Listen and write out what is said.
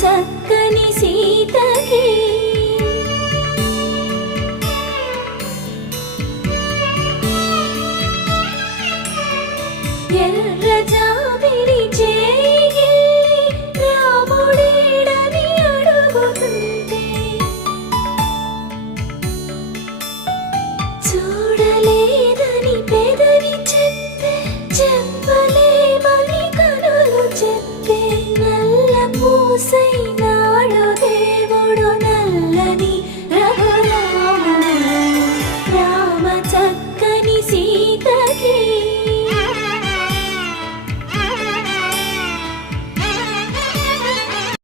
చక్కని సీతకి ఎర్ర జాబిలి చేయి రాముడేడని అడుగుతుంటే చూడలేదని పెదవి చెప్పే చెప్పలేమని కనులు చెప్పే నల్ల పూసైన